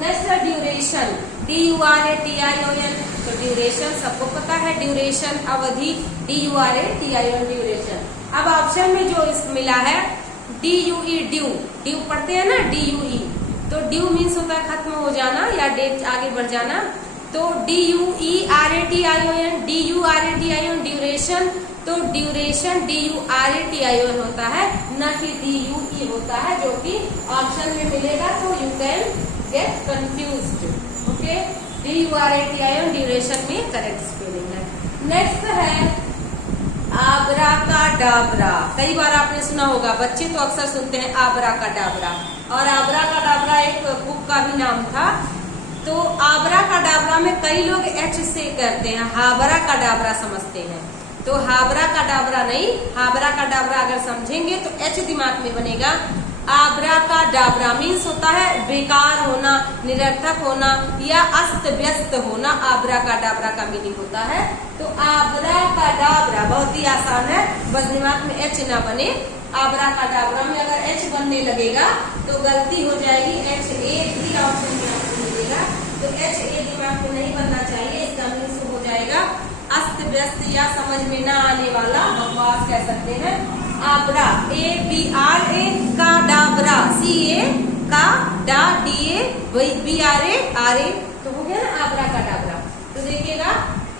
नेक्स्ट है ड्यूरेशन, DURATION। तो ड्यूरेशन सबको पता है, ड्यूरेशन अवधि, DURATION ड्यूरेशन। अब ऑप्शन में जो मिला है DUE, ड्यू, ड्यू पढ़ते हैं ना, DUE, तो ड्यू मीन्स होता है खत्म हो जाना या डेट आगे बढ़ जाना। तो DUERATION, DURATION ड्यूरेशन, तो ड्यूरेशन DURATION होता है, न कि DUE होता है, जो कि ऑप्शन में मिलेगा, तो you can get confused. Okay, DURATION duration में करेक्ट स्पेलिंग है। नेक्स्ट है आब्राकाडाब्रा। कई बार आपने सुना होगा, बच्चे तो अक्सर सुनते हैं आब्राकाडाब्रा, और आब्राकाडाब्रा एक बुक का भी नाम था। तो आब्राकाडाब्रा में कई लोग H से करते हैं, हाबराकाडाब्रा समझते हैं। तो हाबराकाडाब्रा नहीं, हाबराकाडाब्रा अगर समझेंगे तो H दिमाग में बनेगा। आब्राकाडाब्रा मीन्स होता है बेकार होना, निरर्थक होना या अस्त व्यस्त होना, आब्राकाडाब्रा का मीनिंग होता है। तो आब्राकाडाब्रा बहुत ही आसान है, बस दिमाग में H ना बने। आब्राकाडाब्रा में अगर H बनने लगेगा तो गलती हो जाएगी, HA भी ऑप्शन में आपको मिलेगा, तो HA दिमाग में नहीं बनना चाहिए, इसका मीन्स हो जाएगा अस्त व्यस्त या समझ में ना आने वाला, बकवास कह सकते हैं। आब्रा, ABRA का डाबरा, CA का डा, DA BRA RA, तो हो गया ना आब्रा का डाबरा। तो देखिएगा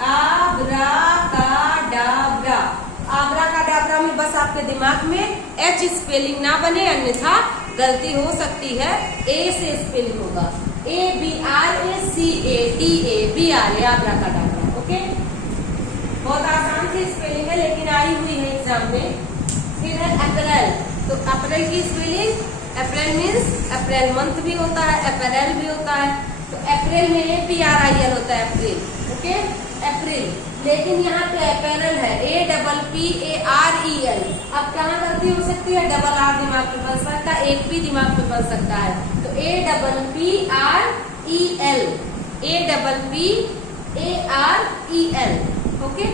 आब्रा का डाबरा, आब्रा का डाबरा में बस आपके दिमाग में H स्पेलिंग ना बने, अन्यथा गलती हो सकती है। A से स्पेलिंग होगा ABRACADABRA, आब्रा का डाबरा। ओके, बहुत आसान सी स्पेलिंग है, लेकिन आई हुई है एग्जाम में। फिर है अप्रैल। तो अप्रैल की स्पेलिंग, अप्रैल मीन्स अप्रैल मंथ भी होता है, अप्रैल भी होता है। तो अप्रैल में APRIL होता है, अप्रैल। ओके, अप्रैल, लेकिन यहाँ पे अप्रैल है, APPAREL। अब कहाँ गलती हो सकती है? डबल R दिमाग में बन सकता है, एक भी दिमाग में बन सकता है। तो APPREL। ओके,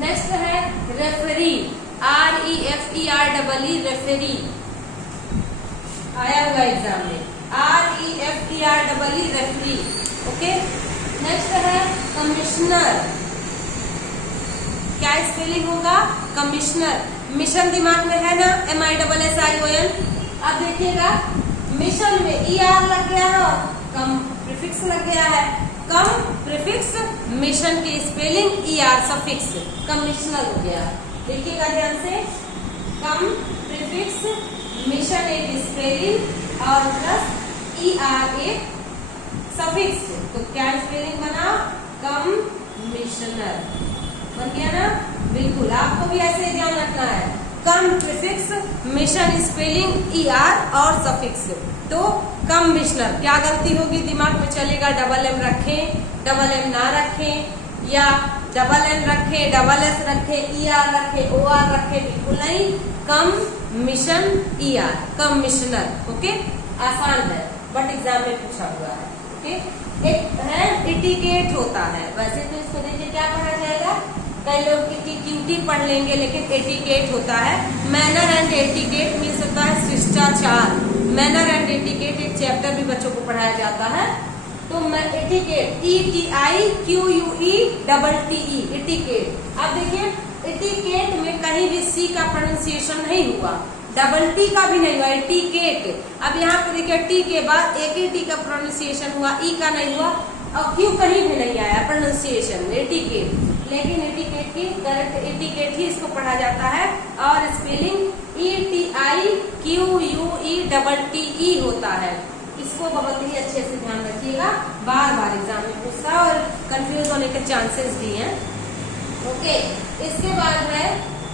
नेक्स्ट है रेफरी, REFEREE, रेफरी आया हुआ एग्जाम में, REFEREE, रेफरी। ओके, नेक्स्ट है कमिश्नर। क्या स्पेलिंग होगा? कमिश्नर। मिशन दिमाग में है ना, MISSION। अब देखिएगा, मिशन में ER लग गया है और कम प्रीफिक्स लग गया है, कम प्रीफिक्स, मिशन की स्पेलिंग ER सफिक्स, कमिश्नर हो गया। देखिएगा ध्यान से, कम प्रीफिक्स, मिशन एक स्पेलिंग और प्लस ER एक सफिक्स, तो क्या स्पेलिंग बना? कम मिशनर बन गया ना। बिल्कुल, आपको भी ऐसे ध्यान रखना है, कम प्रीफिक्स, मिशन स्पेलिंग ER और सफिक्स, तो कम मिशनर। क्या गलती होगी दिमाग में चलेगा? डबल M रखें, डबल M ना रखें, या डबल N रखें, डबल S रखें, ER रखें, OR रखें, बिल्कुल नहीं, कम मिशन ER, कम मिशनर। ओके, आसान है बट एग्जाम में पूछा हुआ है। ओके, एक है इटिकेट होता है, वैसे तो इसको देखिए क्या पढ़ा जाएगा, कई लोग इटिक्यूटी पढ़ लेंगे, लेकिन एटिकेट होता है। मैनर एंड एटिकेट मीन्स होता है शिष्टाचार। मैनर एंड एटिकेट एक चैप्टर भी बच्चों को पढ़ाया जाता है। तो एटिकेट, ETIQUETTE, एटिकेट। अब देखिए, एटिकेट में कहीं भी C का प्रोनाउंसिएशन नहीं हुआ, डबल T का भी नहीं हुआ, एटिकेट। अब यहाँ पे देखिए, T के बाद एक ही T का प्रोनाउंसिएशन हुआ, E का नहीं हुआ, और Q कहीं भी नहीं आया प्रोनाउंसिएशन, एटिकेट। लेकिन एटिकेट की करेक्ट एटिकेट ही इसको पढ़ा जाता है, और स्पेलिंग ETIQUETTE होता है। इसको बहुत ही अच्छे से ध्यान रखिएगा, बार बार एग्जाम में पूछता है और कंफ्यूज होने के चांसेस भी हैं। ओके, इसके बाद है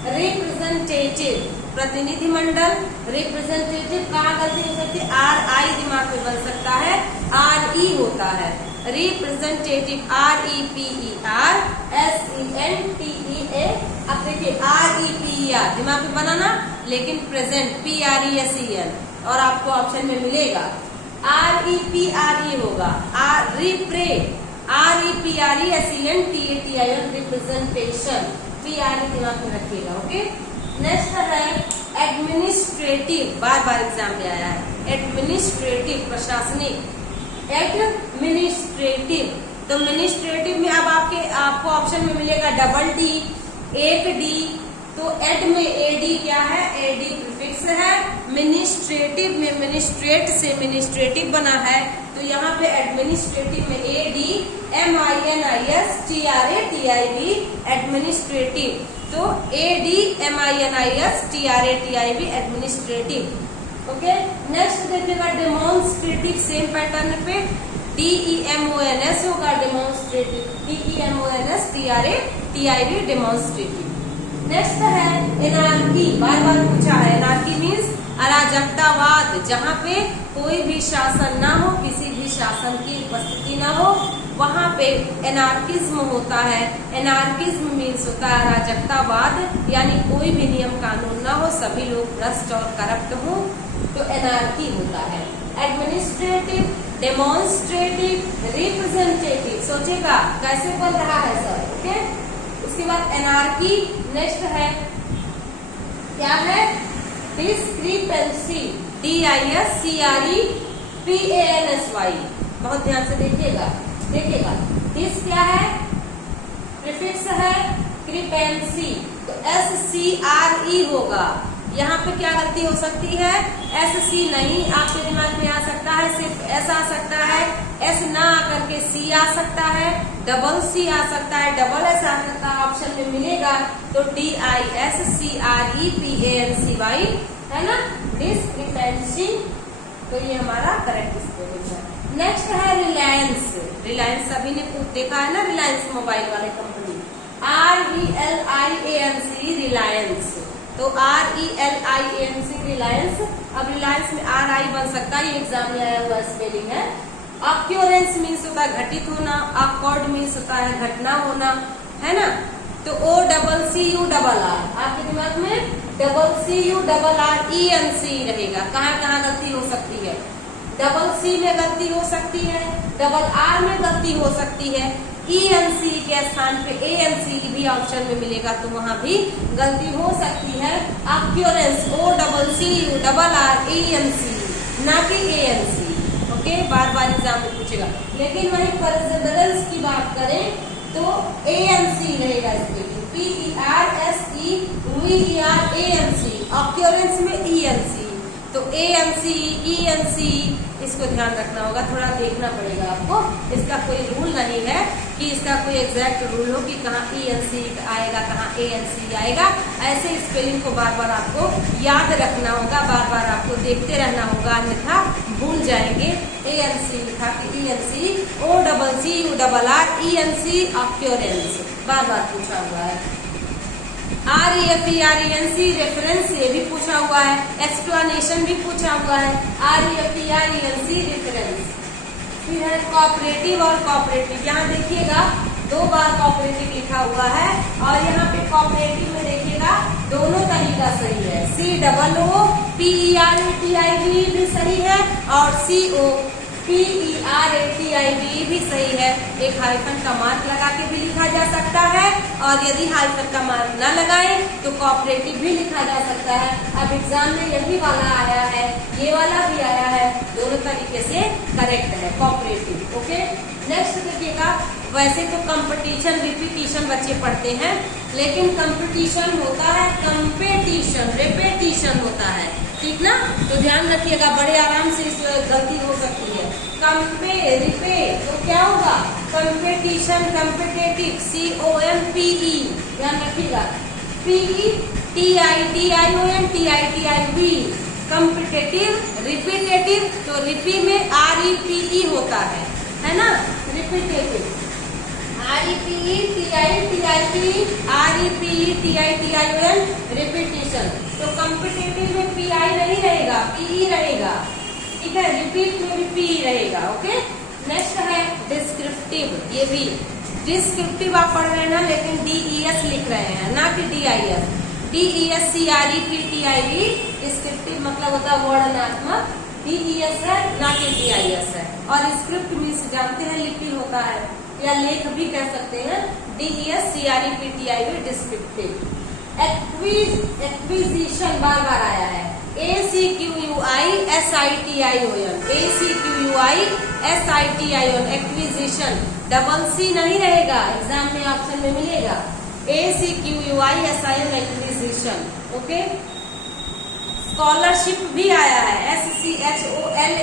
रिप्रेजेंटेटिव प्रतिनिधिमंडल, रिप्रेजेंटेटिव कहाँ गलती हो सकती है, RI दिमाग में बन सकता है, RE होता है रिप्रेजेंटेटिव, REPER अब देखिए REPER दिमाग में बनाना, लेकिन प्रेजेंट PRESEN और आपको ऑप्शन में मिलेगा REPRE होगा, REPRESEN रिप्रेजेंटेशन, PRE दिमाग में रखिएगा। ओके, नेक्स्ट है एडमिनिस्ट्रेटिव, बार बार एग्जाम में आया है, एडमिनिस्ट्रेटिव प्रशासनिक, एडमिनिस्ट्रेटिव। तो एडमिनिस्ट्रेटिव में अब आपको ऑप्शन में मिलेगा डबल D, एक D, तो एड में AD क्या है, AD प्रीफिक्स है, मिनिस्ट्रेटिव में मिनिस्ट्रेट से मिनिस्ट्रेटिव बना है, तो यहाँ पे एडमिनिस्ट्रेटिव में AD MINISTRATIV एडमिनिस्ट्रेटिव, तो ADMINISTRATIV एडमिनिस्ट्रेटिव। ओके, नेक्स्ट देखिएगा डेमोन्स्ट्रेटिव, सेम पैटर्न पे DEMONS होगा, डेमोन्स्ट्रेटिव, DEMONSTRATIV डेमोन्स्ट्रेटिव। नेक्स्ट है एनार्की, बार बार पूछा है, एनार्की मीन्स अराजकतावाद, जहाँ पे कोई भी शासन ना हो, किसी भी शासन की उपस्थिति ना हो, वहाँ पे एनार्किज्म होता है। एनार्किज्म मीन्स होता है अराजकतावाद, यानी कोई भी नियम कानून ना हो, सभी लोग भ्रष्ट और करप्ट हो, तो एनार्की होता है। एडमिनिस्ट्रेटिव, डेमोन्स्ट्रेटिव, रिप्रेजेंटेटिव, सोचेगा कैसे बन रहा है सर। ओके, उसके बाद एनार्की, नेक्स्ट है क्या है, डिस्क्रिपेंसी, DISCREPANSY, बहुत ध्यान से देखिएगा, डिस क्या है, प्रीफिक्स है, क्रिपेंसी, तो SCRE होगा। यहाँ पे क्या गलती हो सकती है, SC नहीं आपके दिमाग में आ सकता है, सिर्फ S आ सकता है, S ना आकर के C आ सकता है, डबल C आ सकता है, डबल S आ सकता है, ऑप्शन में मिलेगा तो DISCREPANCY है ना, डिस्क्रिपेंसी, तो ये हमारा करेक्ट स्पेलिंग है। नेक्स्ट है रिलायंस, रिलायंस सभी ने देखा है ना, रिलायंस मोबाइल वाले कंपनी, RELIANC रिलायंस, तो RELIANC रिलायंस। अब रिलायंस में RI बन सकता है, ये एग्जाम में आया हुआ स्पेलिंग है। ऑक्योरेंस मीन्स होता है घटित होना, ऑकवर्ड मीन्स होता है घटना होना, है ना, तो OCCURR आपके दिमाग में CCURRENC रहेगा। कहाँ कहाँ गलती हो सकती है, डबल C में गलती हो सकती है, डबल R में गलती हो सकती है, ENC के स्थान पे ANC भी ऑप्शन में मिलेगा, तो वहां भी गलती हो सकती है। ऑक्योरेंस OCCURRENC ना कि ANC। ओके, बार बार एग्जाम में पूछेगा, लेकिन वही परसेवरेंस की बात करें तो ANC रहेगा, इसमें PERSEVERANC, ऑक्योरेंस में ENC, तो ANC ENC इसको ध्यान रखना होगा, थोड़ा देखना पड़ेगा आपको, इसका कोई रूल नहीं है कि इसका कोई एग्जैक्ट रूल हो कि कहाँ ENC आएगा कहाँ ANC आएगा। ऐसे स्पेलिंग को बार बार आपको याद रखना होगा, बार बार आपको देखते रहना होगा, अन्यथा भूल जाएंगे। ANC लिखा कि ENC OCCURRENC ऑक्योरेंस, बार बार पूछा हुआ है। REFERENC रेफरेंस, ये भी पूछा हुआ है, एक्सप्लेनेशन भी पूछा हुआ है, REFERENC रेफरेंस। फिर है कोऑपरेटिव और कोऑपरेटिव, यहाँ देखिएगा 2 बार कोऑपरेटिव लिखा हुआ है, और यहाँ पे कोऑपरेटिव में देखिएगा दोनों तरीका सही है, COOPERATIV भी सही है और COPERATIV भी सही है। एक हाइफन का मार्क लगा के भी लिखा जा सकता है, और यदि हाइफन का मार्क न लगाए तो कोऑपरेटिव भी लिखा जा सकता है। अब एग्जाम में यही वाला आया है, ये वाला भी आया है, दोनों तरीके से करेक्ट है कोऑपरेटिव। ओके, नेक्स्ट देखिएगा, वैसे तो कंपटीशन रिपीटिशन बच्चे पढ़ते हैं, लेकिन कंपटीशन होता है कंपेटिशन, रिपीटिशन होता है, ठीक ना, तो ध्यान रखिएगा, बड़े आराम से इस गलती हो सकती है। कंपे रिपे तो क्या होगा, कंपेटिशन, कम्पिटेटिव, COMPE ध्यान रखिएगा, PE TITION कम्पिटेटिव, रिपीटेटिव, तो रिपी में REPE होता है ना, रिपीटेटिव REPETITION रिपीटिशन। तो कॉम्पिटिटिव में PI नहीं रहेगा, PE रहेगा, ठीक है। रिपीट में भी PE रहेगा, ओके। नेक्स्ट है डिस्क्रिप्टिव। ये भी डिस्क्रिप्टिव आप पढ़ रहे हैं ना, लेकिन DES लिख रहे हैं ना कि DIS। DESCREPTIV डिस्क्रिप्टिव मतलब होता है वर्णनात्मक, DES है ना कि DIS है। और स्क्रिप्ट मीन्स जानते हैं लिपि होता है या लेख भी कह सकते हैं। DESCREPTIV descriptive. एक्विजिशन बार बार आया है, ACQUISITION एक्विजिशन। डबल C नहीं रहेगा, एग्जाम में ऑप्शन में मिलेगा ACQUISION एक्विजिशन, ओके। स्कॉलरशिप भी आया है, SCHOLARSHIP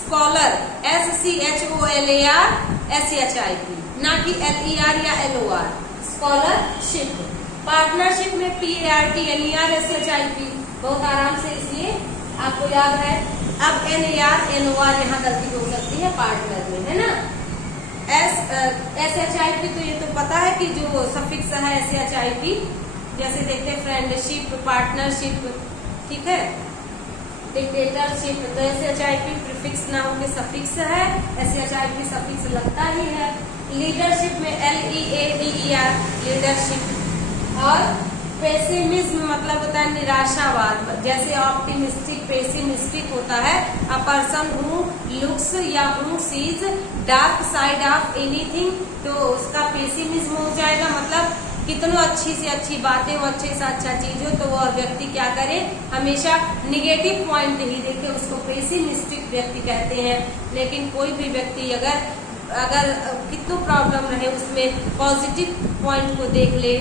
स्कॉलर, SCHOLARSHIP ना कि LER या LOR। स्कॉलरशिप। पार्टनरशिप में PARTNERSHIP बहुत आराम से, इसलिए आपको याद है। अब NAR NOR यहाँ गलती हो सकती है पार्टनर में, है ना। SHIP तो ये तो पता है कि जो सफिक्स है SHIP, जैसे देखते हैं फ्रेंडशिप, पार्टनरशिप, ठीक है। डिक्टेटरशिप तो SHIP प्रीफिक्स ना होकर सफिक्स है, SHIP सफिक्स लगता ही है। लीडरशिप में LEADER लीडरशिप। और पेसिमिज्म मतलब होता है निराशावाद, जैसे ऑप्टिमिस्टिक पेसिमिस्टिक होता है। अ पर्सन हु लुक्स या who seize dark side of anything, तो उसका पेसिमिज्म हो जाएगा, मतलब कितनो अच्छी से अच्छी बातें हो, अच्छे से अच्छा चीज हो, तो वो व्यक्ति क्या करे, हमेशा निगेटिव पॉइंट ही देखे, उसको पेसिमिस्टिक व्यक्ति कहते हैं। लेकिन कोई भी व्यक्ति अगर कितना प्रॉब्लम रहे उसमें पॉजिटिव पॉइंट को देख ले,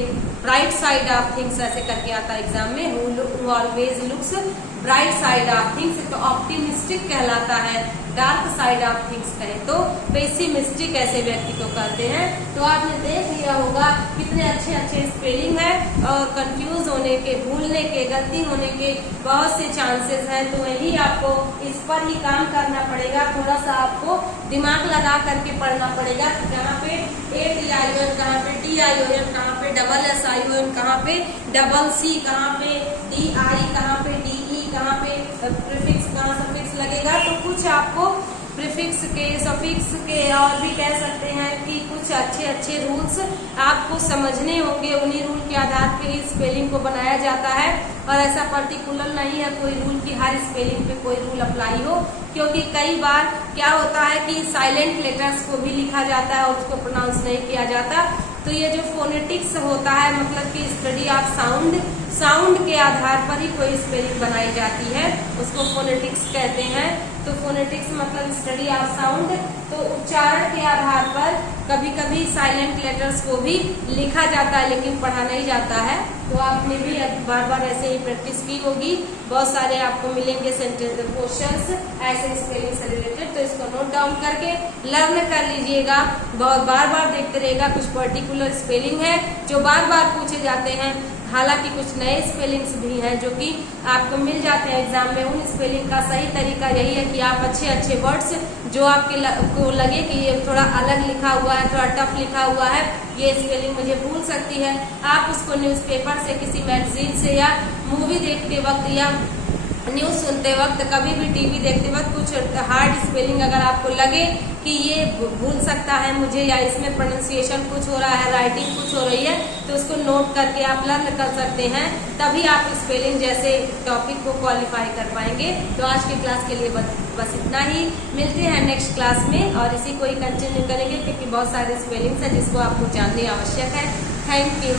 ब्राइट साइड ऑफ थिंग्स ऐसे करके आता है एग्जाम में, who always looks bright side of things, तो ऑप्टिमिस्टिक कहलाता है। डार्क साइड ऑफ थिंग्स कहे तो पेसिमिस्टिक ऐसे व्यक्ति को कहते हैं। तो आपने देख लिया होगा कितने अच्छे अच्छे स्पेलिंग है, और कंफ्यूज होने के, भूलने के, गलती होने के बहुत से चांसेस हैं। तो वही आपको इस पर ही काम करना पड़ेगा, थोड़ा सा आपको दिमाग लगा करके पढ़ना पड़ेगा। कहाँ पे ATION, कहाँ पे TION, कहाँ पे SSION, कहाँ पे डबल C, कहाँ पे DI, कहाँ पे DE, कहाँ पे प्रीफिक्स, कहाँ सफिक्स लगेगा। तो कुछ आपको प्रीफिक्स के, सफिक्स के और भी कह सकते हैं कि कुछ अच्छे अच्छे रूल्स आपको समझने होंगे। उन्हीं रूल के आधार पे ही स्पेलिंग को बनाया जाता है, और ऐसा पर्टिकुलर नहीं है कोई रूल की हर स्पेलिंग पे कोई रूल अप्लाई हो, क्योंकि कई बार क्या होता है कि साइलेंट लेटर्स को भी लिखा जाता है और उसको प्रोनाउंस नहीं किया जाता। तो ये जो फोनेटिक्स होता है, मतलब कि स्टडी ऑफ साउंड के आधार पर ही कोई स्पेलिंग बनाई जाती है, उसको फोनेटिक्स कहते हैं। तो फोनेटिक्स मतलब स्टडी ऑफ साउंड। तो उच्चारण के आधार पर कभी कभी साइलेंट लेटर्स को भी लिखा जाता है, लेकिन पढ़ा नहीं जाता है। तो आपने भी बार बार ऐसे ही प्रैक्टिस की होगी। बहुत सारे आपको मिलेंगे सेंटेंस क्वेश्चंस ऐसे स्पेलिंग से रिलेटेड, तो इसको नोट डाउन करके लर्न कर लीजिएगा। बहुत बार बार देखते रहेगा। कुछ पर्टिकुलर स्पेलिंग है जो बार बार पूछे जाते हैं, हालांकि कुछ नए स्पेलिंग्स भी हैं जो कि आपको मिल जाते हैं एग्जाम में। उन स्पेलिंग का सही तरीका यही है कि आप अच्छे अच्छे वर्ड्स जो आपके को लगे कि ये थोड़ा अलग लिखा हुआ है, थोड़ा टफ लिखा हुआ है, ये स्पेलिंग मुझे भूल सकती है, आप उसको न्यूज़पेपर से, किसी मैगजीन से, या मूवी देखते वक्त, या न्यूज सुनते वक्त, कभी भी टीवी देखते वक्त कुछ हार्ड स्पेलिंग अगर आपको लगे कि ये भूल सकता है मुझे, या इसमें प्रोनाउंसिएशन कुछ हो रहा है, राइटिंग कुछ हो रही है, तो उसको नोट करके आप लर्न कर सकते हैं। तभी आप स्पेलिंग जैसे टॉपिक को क्वालिफाई कर पाएंगे। तो आज की क्लास के लिए बस इतना ही। मिलते हैं नेक्स्ट क्लास में और इसी को ही कंटिन्यू करेंगे, क्योंकि बहुत सारे स्पेलिंग्स हैं जिसको आपको जानने आवश्यक है। Thank you.